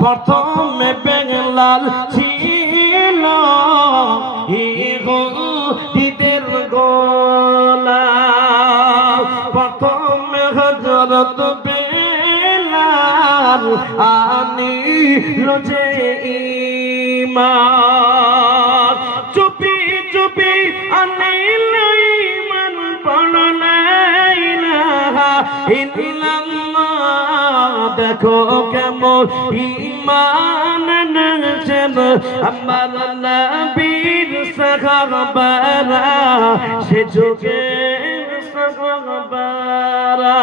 প্রথমে বেঙ্গলাল ছিল ইহুদিদের গোলাম। প্রথমে হযরত বেলাল আনিল যে ঈমান, চুপি চুপি আনিল ঈমান, পড়ো লা ইলাহা ইল্লাল্লাহ। দেখো কেমন ঈমান এনেছেন আমার নবীর সাহাবারা, সে যুগের সাহাবারা।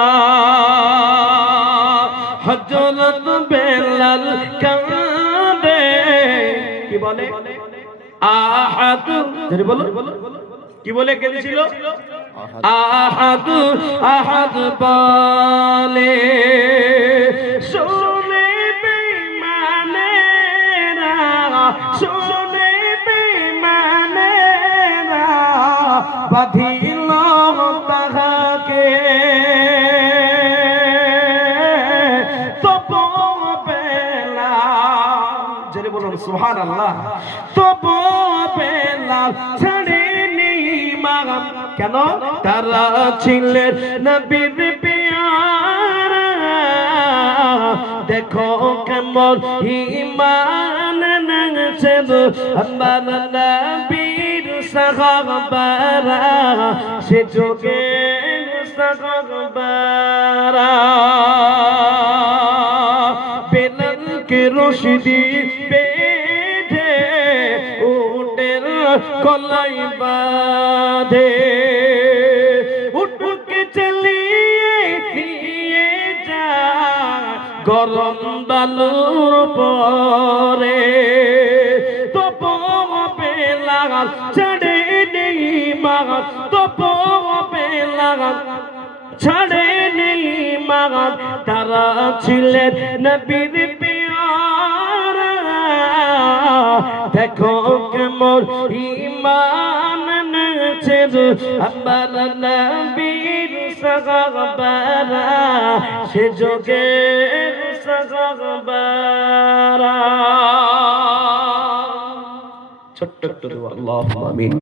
হযরত বেলাল কাঁদে, কি বলে? আহাদ, বলো কি বলে কেঁদেছিল? আহাদ আহাদ বলে, শুনে বেঈমানেরা, শুনে বেঈমানেরা, বাঁধিল তাহাকে তবু বেলাল, জোরে বলুন সুবহানাল্লাহ, তবু বেলাল ছাড়েনি ঈমান। কেন? তারা ছিলেন নবীর পেয়ারা। দেখো কেমন ঈমান এনেছেন আমার নবীর সাহাবারা, সে যুগের সাহাবারা। বেলালকে রশি বেঁধে উটের গলায় বাঁধে, উটকে চালিয়ে নিয়ে যায় গরম বালুর পরে। তবু বেলাল ছাড়েনি ঈমান, তবু বেলাল ছাড়েনি ঈমান। তারা ছিলেন নবীর পেয়ারা। দেখো কেমন ঈমান এনেছেন আমার নবীর সাহাবারা, সে যুগের সাহাবারা। ছোট্ট একটু আল্লাহুম্মা আমিন।